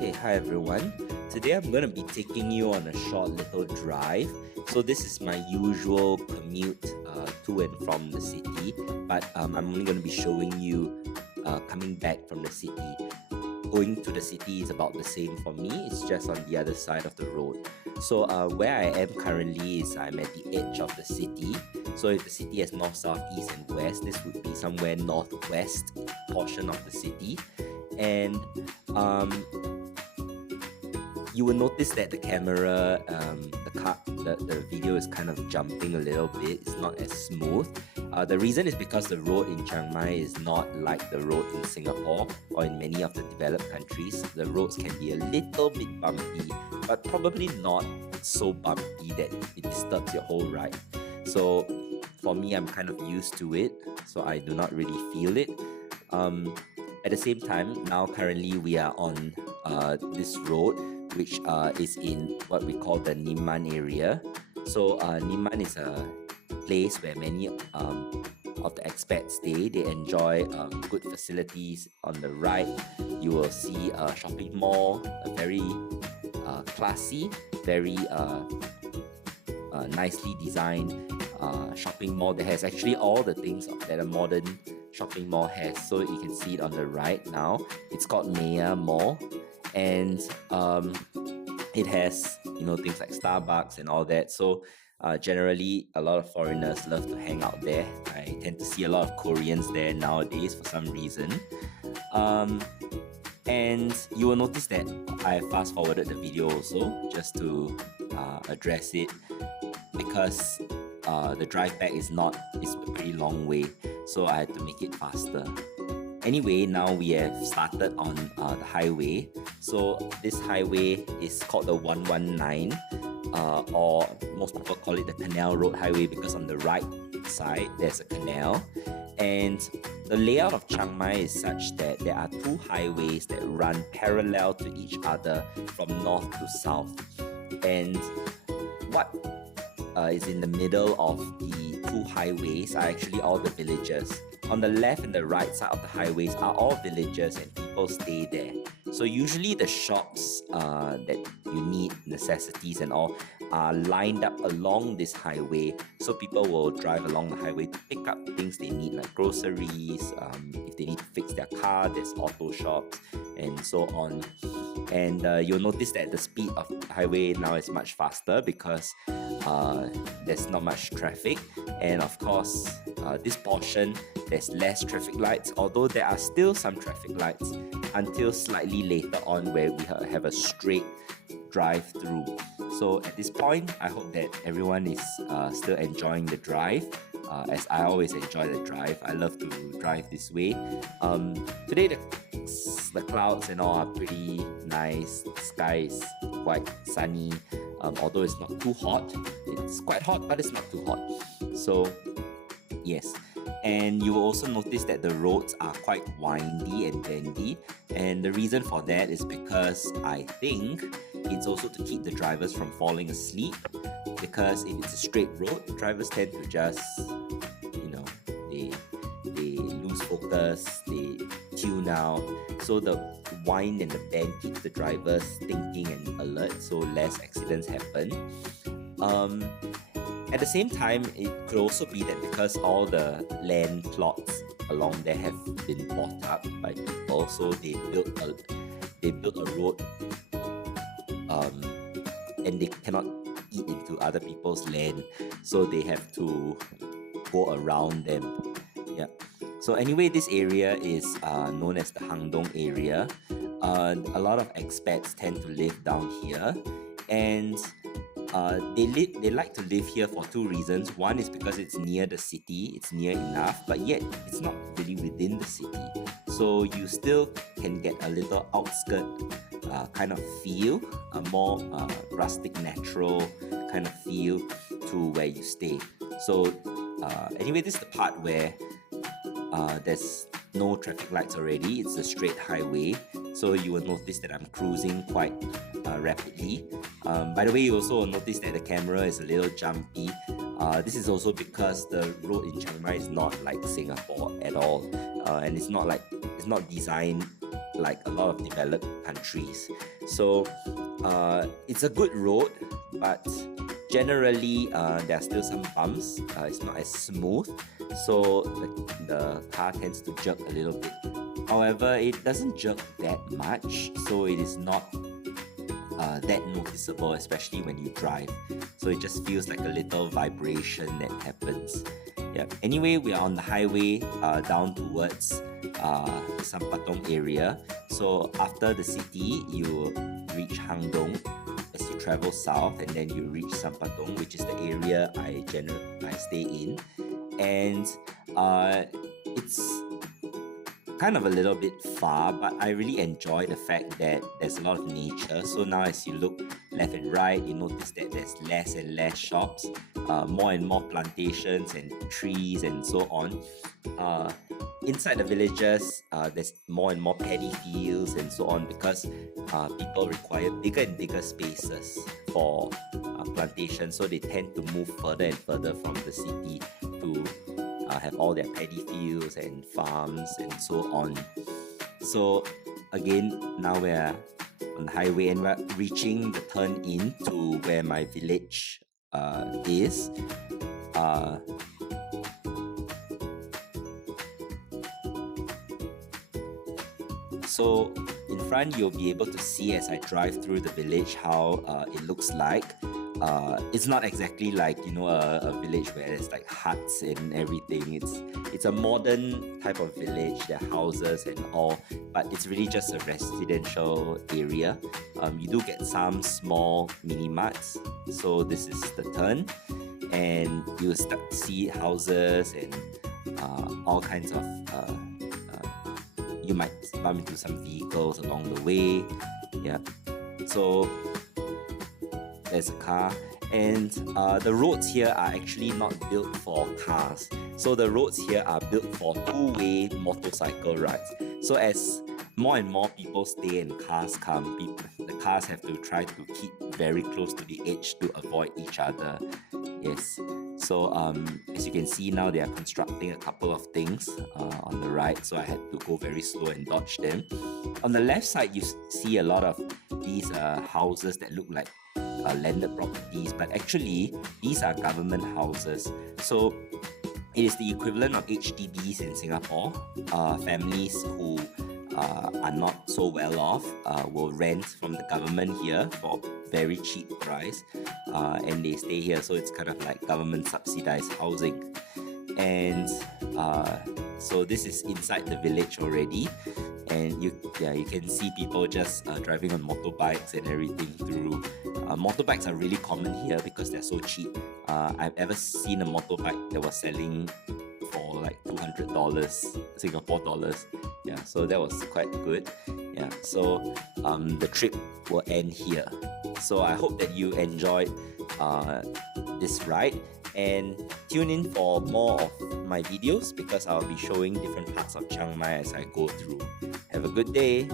Okay, hi everyone. Today I'm going to be taking you on a short little drive. So this is my usual commute to and from the city, but I'm only going to be showing you coming back from the city. Going to the city is about the same for me. It's just on the other side of the road. So where I am currently is I'm at the edge of the city. So if the city has north, south, east and west, this would be somewhere northwest portion of the city. And you will notice that the camera, the video is kind of jumping a little bit. It's not as smooth. The reason is because the road in Chiang Mai is not like the road in Singapore or in many of the developed countries. The roads can be a little bit bumpy, but probably not so bumpy that it disturbs your whole ride. So for me, I'm kind of used to it, so I do not really feel it. At the same time, now currently we are on this road, which is in what we call the Niman area. So Niman is a place where many of the expats stay. They enjoy good facilities. On the right, you will see a shopping mall, a very classy, very nicely designed shopping mall that has actually all the things that a modern shopping mall has. So you can see it on the right now. It's called Maya Mall, and it has things like Starbucks and all that. So generally a lot of foreigners love to hang out there. I tend to see a lot of Koreans there nowadays for some reason. And you will notice that I fast forwarded the video also just to address it, because the drive back is a pretty long way, so I had to make it faster. Anyway, now we have started on the highway. So this highway is called the 119, or most people call it the Canal Road Highway, because on the right side there's a canal. And the layout of Chiang Mai is such that there are two highways that run parallel to each other from north to south. And what is in the middle of the two highways are actually all the villages. On the left and the right side of the highways are all villages and people stay there. So usually the shops that you need, necessities and all, are lined up along this highway. So people will drive along the highway to pick up things they need, like groceries. If they need to fix their car, there's auto shops and so on. And you'll notice that the speed of the highway now is much faster because there's not much traffic. And of course, this portion, there's less traffic lights, although there are still some traffic lights until slightly later on where we have a straight drive through. So at this point, I hope that everyone is still enjoying the drive, as I always enjoy the drive. I love to drive this way. Today the clouds and all are pretty nice. The sky is quite sunny, although it's not too hot. It's quite hot, but it's not too hot. So yes. And you will also notice that the roads are quite windy and bendy, and the reason for that is because I think it's also to keep the drivers from falling asleep, because if it's a straight road, drivers tend to just they lose focus, they tune out. So the wind and the bend keeps the drivers thinking and alert, so less accidents happen. At the same time, it could also be that because all the land plots along there have been bought up by people, so they built a road, and they cannot eat into other people's land, so they have to go around them. Yeah. So anyway, this area is known as the Hang Dong area. A lot of expats tend to live down here, and they like to live here for two reasons. One is because it's near the city, it's near enough, but yet it's not really within the city. So you still can get a little outskirt kind of feel, a more rustic, natural kind of feel to where you stay. So anyway, this is the part where there's no traffic lights already. It's a straight highway, so you will notice that I'm cruising quite rapidly. By the way, you also will notice that the camera is a little jumpy. This is also because the road in Chiang Mai is not like Singapore at all, and it's not designed like a lot of developed countries. So it's a good road, but generally there are still some bumps. It's not as smooth, so the car tends to jerk a little bit. However, it doesn't jerk that much, so it is not that noticeable, especially when you drive. So it just feels like a little vibration that happens. Yeah. Anyway, we are on the highway down towards the San Pa Tong area. So after the city, you reach Hang Dong as you travel south, and then you reach San Pa Tong, which is the area I stay in, and it's kind of a little bit far, but I really enjoy the fact that there's a lot of nature. So now as you look left and right, you notice that there's less and less shops, more and more plantations and trees and so on. Inside the villages, there's more and more paddy fields and so on, because people require bigger and bigger spaces for plantations, so they tend to move further and further from the city to have all their paddy fields and farms and so on. So again, now we're on the highway and we're reaching the turn in to where my village is. So in front, you'll be able to see as I drive through the village how it looks like. It's not exactly like, you know, a village where there's like huts and everything. It's a modern type of village. There are houses and all, but it's really just a residential area. You do get some small mini marts. So this is the turn, and you'll start to see houses and all kinds of you might bump into some vehicles along the way. Yeah. So there's a car, and the roads here are actually not built for cars. So the roads here are built for two-way motorcycle rides. So as more and more people stay and cars come, the cars have to try to keep very close to the edge to avoid each other. Yes. So as you can see now, they are constructing a couple of things on the right, so I had to go very slow and dodge them. On the left side, you see a lot of these houses that look like landed properties, but actually these are government houses. So it is the equivalent of HDBs in Singapore. Families who are not so well off will rent from the government here for very cheap price, and they stay here, so it's kind of like government subsidized housing. And so this is inside the village already, and you can see people just driving on motorbikes and everything through. Motorbikes are really common here because they're so cheap. I've ever seen a motorbike that was selling for like $200 Singapore dollars. Yeah, so that was quite good. Yeah, so the trip will end here. So I hope that you enjoyed this ride, and tune in for more of my videos because I'll be showing different parts of Chiang Mai as I go through. Have a good day.